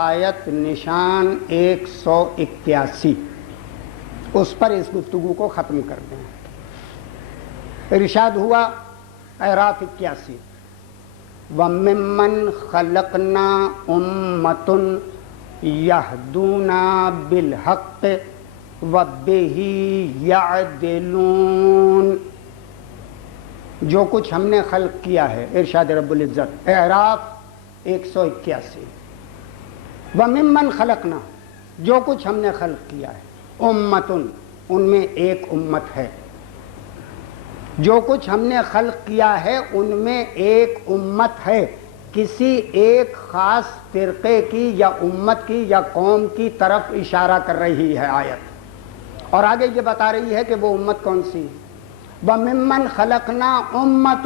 آیت نشان 181 اس پر اس گفتگو کو ختم کر دیں۔ ارشاد ہوا اعراف 81 وَمِمَّنْ خَلَقْنَا أُمَّةٌ يَهْدُونَ بِالْحَقِّ وَبِهِ يَعْدِلُونَ۔ جو کچھ ہم نے خلق کیا ہے، ارشاد رب العزت اعراف 181 وَمِمَّنْ خَلَقْنَا، جو کچھ ہم نے خلق کیا ہے، امتن، ان میں ایک امت ہے، جو کچھ ہم نے خلق کیا ہے ان میں ایک امت ہے، کسی ایک خاص فرقے کی یا امت کی یا قوم کی طرف اشارہ کر رہی ہے آیت، اور آگے یہ بتا رہی ہے کہ وہ امت کون سی ہے۔ وَمِمَّنْ خَلَقْنَا أُمَّةٌ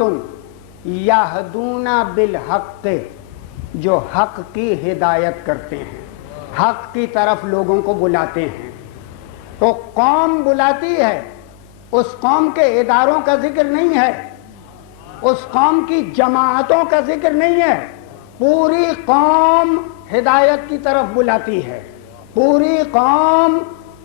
يَهْدُونَ بِالْحَقِّ، جو حق کی ہدایت کرتے ہیں، حق کی طرف لوگوں کو بلاتے ہیں۔ تو قوم بلاتی ہے، اس قوم کے اداروں کا ذکر نہیں ہے، اس قوم کی جماعتوں کا ذکر نہیں ہے، پوری قوم ہدایت کی طرف بلاتی ہے، پوری قوم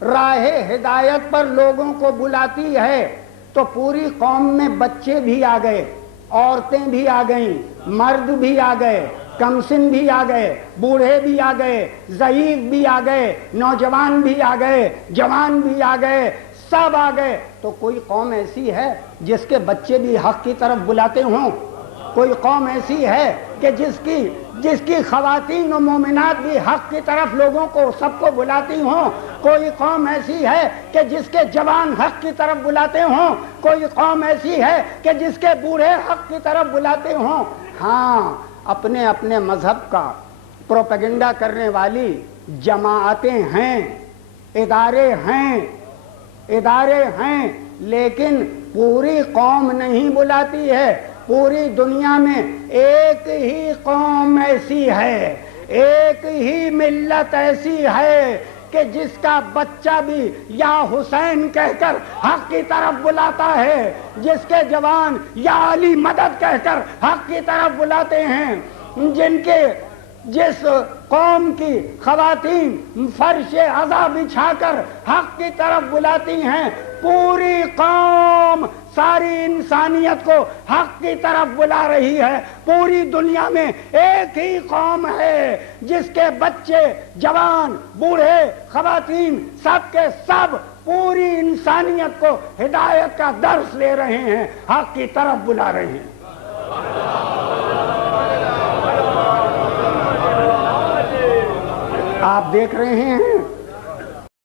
راہ ہدایت پر لوگوں کو بلاتی ہے۔ تو پوری قوم میں بچے بھی آ گئے، عورتیں بھی آ گئیں، مرد بھی آ گئے، کمسن بھی آ گئے، بوڑھے بھی آ گئے، ضعیف بھی آ گئے، نوجوان بھی آ گئے، جوان بھی آ گئے، سب آ گئے۔ تو کوئی قوم ایسی ہے جس کے بچے بھی حق کی طرف بلاتے ہوں؟ کوئی قوم ایسی ہے کہ جس کی خواتین و مومنات بھی حق کی طرف لوگوں کو سب کو بلاتی ہوں؟ کوئی قوم ایسی ہے کہ جس کے جوان حق کی طرف بلاتے ہوں؟ کوئی قوم ایسی ہے کہ جس کے بوڑھے حق کی طرف بلاتے ہوں؟ ہاں، اپنے اپنے مذہب کا پروپیگنڈا کرنے والی جماعتیں ہیں، ادارے ہیں، لیکن پوری قوم نہیں بلاتی ہے۔ پوری دنیا میں ایک ہی قوم ایسی ہے، ایک ہی ملت ایسی ہے کہ جس کا بچہ بھی یا حسین کہہ کر حق کی طرف بلاتا ہے، جس کے جوان یا علی مدد کہہ کر حق کی طرف بلاتے ہیں، جس قوم کی خواتین فرش عزا بچھا کر حق کی طرف بلاتی ہیں۔ پوری قوم ساری انسانیت کو حق کی طرف بلا رہی ہے۔ پوری دنیا میں ایک ہی قوم ہے جس کے بچے، جوان، بوڑھے، خواتین، سب کے سب پوری انسانیت کو ہدایت کا درس لے رہے ہیں، حق کی طرف بلا رہے ہیں۔ آپ دیکھ رہے ہیں